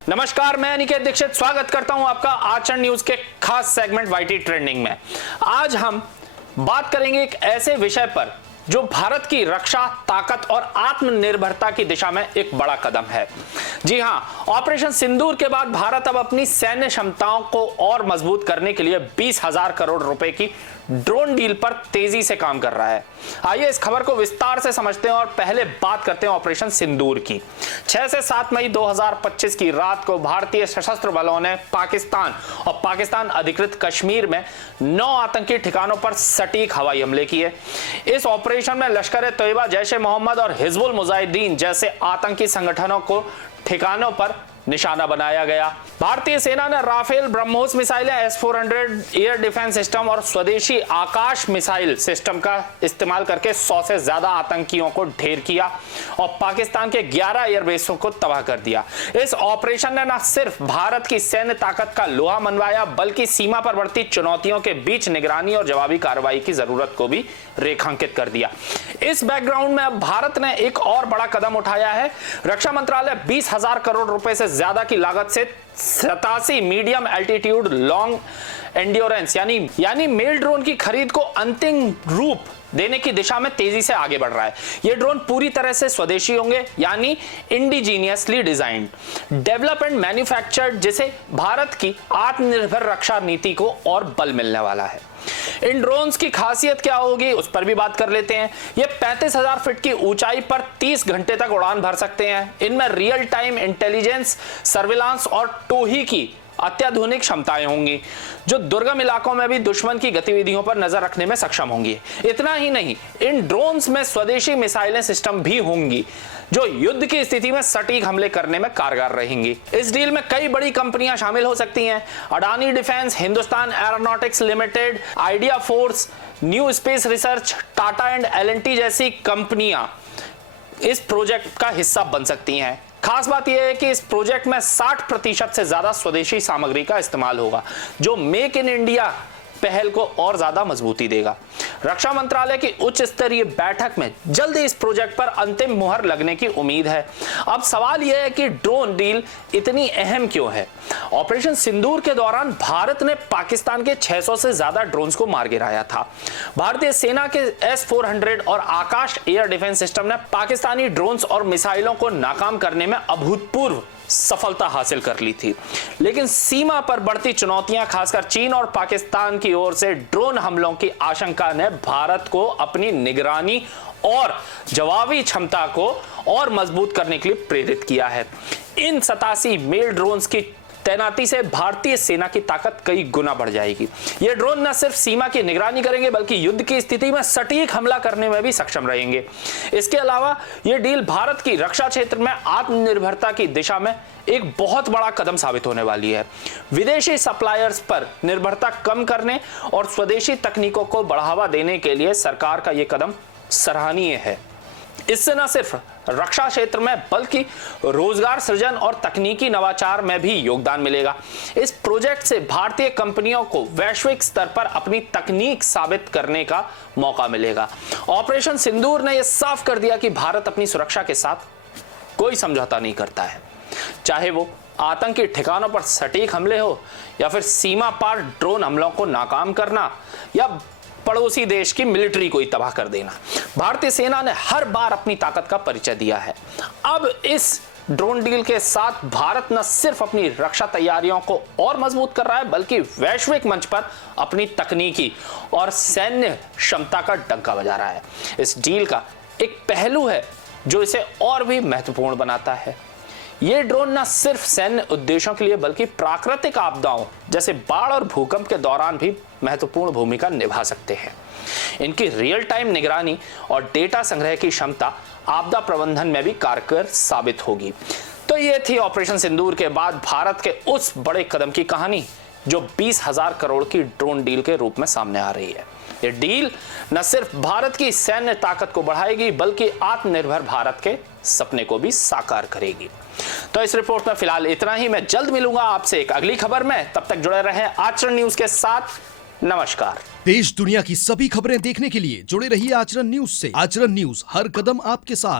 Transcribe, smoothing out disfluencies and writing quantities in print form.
नमस्कार, मैं अनिकेत दीक्षित स्वागत करता हूं आपका आचरण न्यूज के खास सेगमेंट वाईटी ट्रेंडिंग में। आज हम बात करेंगे एक ऐसे विषय पर जो भारत की रक्षा ताकत और आत्मनिर्भरता की दिशा में एक बड़ा कदम है। जी हां, ऑपरेशन सिंदूर के बाद भारत अब अपनी सैन्य क्षमताओं को और मजबूत करने के लिए 20,000 करोड़ रुपए की ड्रोन डील पर तेजी से काम कर रहा है। आइए इस खबर को विस्तार से समझते हैं और पहले बात करते हैं ऑपरेशन सिंदूर की। 6 से 7 मई 2025 की रात को भारतीय सशस्त्र बलों ने पाकिस्तान और पाकिस्तान अधिकृत कश्मीर में 9 आतंकी ठिकानों पर सटीक हवाई हमले किए। इस ऑपरेशन में लश्कर-ए-तोयबा, जैश-ए-मोहम्मद और हिजबुल मुजाहिदीन जैसे आतंकी संगठनों को ठिकानों पर निशाना बनाया गया। भारतीय सेना ने राफेल, ब्रह्मोस मिसाइलें, S-400 एयर डिफेंस सिस्टम और स्वदेशी आकाश मिसाइल सिस्टम का इस्तेमाल करके 100 से ज्यादा आतंकियों को ढेर किया और पाकिस्तान के 11 एयरबेसों को तबाह कर दिया। इस ऑपरेशन ने न सिर्फ भारत की सैन्य ताकत का लोहा मनवाया, बल्कि सीमा पर बढ़ती चुनौतियों के बीच निगरानी और जवाबी कार्रवाई की जरूरत को भी रेखांकित कर दिया। इस बैकग्राउंड में अब भारत ने एक और बड़ा कदम उठाया है। रक्षा मंत्रालय 20,000 करोड़ रुपए से ज्यादा की लागत से 87 मीडियम एल्टीट्यूड लॉन्ग एंड्योरेंस यानी मेल ड्रोन की खरीद को अंतिम रूप देने की दिशा में तेजी से आगे बढ़ रहा है। ये ड्रोन पूरी तरह से स्वदेशी होंगे, यानी indigenously designed, develop and manufactured, जिसे भारत की आत्मनिर्भर रक्षा नीति को और बल मिलने वाला है। इन ड्रोन्स की खासियत क्या होगी उस पर भी बात कर लेते हैं। ये 35,000 फीट की ऊंचाई पर 30 घंटे तक उड़ान भर सकते हैं। इनमें रियल टाइम इंटेलिजेंस, सर्विलांस और टोही की अत्याधुनिक क्षमताएं होंगी, जो दुर्गम इलाकों में भी दुश्मन की गतिविधियों पर नजर रखने में सक्षम होंगी। इतना ही नहीं, इन ड्रोन्स में स्वदेशी मिसाइलें सिस्टम भी होंगी, जो युद्ध की स्थिति में सटीक हमले करने में कारगर रहेंगी। इस डील में कई बड़ी कंपनियां शामिल हो सकती हैं। Adani defence, Hindustan aeronautics limited, idea force, new space research, Tata and L&T जैसी कंपनियां इस प्रोजेक्ट का हिस्सा बन सकती हैं। खास बात यह है कि इस प्रोजेक्ट में 60% से ज्यादा स्वदेशी सामग्री का इस्तेमाल होगा, जो मेक इन इंडिया पहल को और ज्यादा मजबूती देगा। रक्षा मंत्रालय की उच्च स्तरीय बैठक में जल्द ही इस प्रोजेक्ट पर अंतिम मुहर लगने की उम्मीद है। अब सवाल यह है कि ड्रोन डील इतनी अहम क्यों है? ऑपरेशन सिंदूर के दौरान भारत ने पाकिस्तान के 600 से ज्यादा ड्रोन्स को मार गिराया था। भारतीय सेना के S-400 और आकाश एयर डिफेंस सिस्टम ने पाकिस्तानी ड्रोन्स और मिसाइलों को नाकाम करने में अभूतपूर्व सफलता हासिल कर ली थी। लेकिन सीमा पर बढ़ती चुनौतियां, खासकर चीन और पाकिस्तान की ओर से ड्रोन हमलों की आशंका ने भारत को अपनी निगरानी और जवाबी क्षमता को और मजबूत करने के लिए प्रेरित किया है। इन 87 मेल ड्रोन्स की तैनाती से भारतीय सेना की ताकत कई गुना बढ़ जाएगी। ये ड्रोन न सिर्फ सीमा की निगरानी करेंगे, बल्कि युद्ध की स्थिति में सटीक हमला करने में भी सक्षम रहेंगे। इसके अलावा ये डील भारत की रक्षा क्षेत्र में आत्मनिर्भरता की दिशा में एक बहुत बड़ा कदम साबित होने वाली है। विदेशी सप्लायर्स पर निर्भरता कम करने और स्वदेशी तकनीकों को बढ़ावा देने के लिए सरकार का यह कदम सराहनीय है। इससे न सिर्फ रक्षा क्षेत्र में, बल्कि रोजगार सृजन और तकनीकी नवाचार में भी योगदान मिलेगा। इस प्रोजेक्ट से भारतीय कंपनियों को वैश्विक स्तर पर अपनी तकनीक साबित करने का मौका मिलेगा। ऑपरेशन सिंदूर ने यह साफ कर दिया कि भारत अपनी सुरक्षा के साथ कोई समझौता नहीं करता है, चाहे वो आतंकी ठिकानों पर सटीक हमले हो, या फिर सीमा पार ड्रोन हमलों को नाकाम करना, या पड़ोसी देश की मिलिट्री को ही तबाह कर देना। भारतीय सेना ने हर बार अपनी ताकत का परिचय दिया है। अब इस ड्रोन डील के साथ भारत न सिर्फ अपनी रक्षा तैयारियों को और मजबूत कर रहा है, बल्कि वैश्विक मंच पर अपनी तकनीकी और सैन्य क्षमता का डंका बजा रहा है। इस डील का एक पहलू है जो इसे और भी महत्वपूर्ण बनाता है। ये ड्रोन न सिर्फ सैन्य उद्देश्यों के लिए, बल्कि प्राकृतिक आपदाओं जैसे बाढ़ और भूकंप के दौरान भी महत्वपूर्ण भूमिका निभा सकते हैं। इनकी रियल टाइम निगरानी और डेटा संग्रह की क्षमता आपदा प्रबंधन में भी कारगर साबित होगी। तो ये थी ऑपरेशन सिंदूर के बाद भारत के उस बड़े कदम की कहानी, जो 20,000 करोड़ की ड्रोन डील के रूप में सामने आ रही है। ये डील न सिर्फ भारत की सैन्य ताकत को बढ़ाएगी, बल्कि आत्मनिर्भर भारत के सपने को भी साकार करेगी। तो इस रिपोर्ट में फिलहाल इतना ही। मैं जल्द मिलूंगा आपसे एक अगली खबर में। तब तक जुड़े रहें आचरण न्यूज के साथ। नमस्कार। देश दुनिया की सभी खबरें देखने के लिए जुड़े रहिए आचरण न्यूज से। आचरण न्यूज, हर कदम आपके साथ।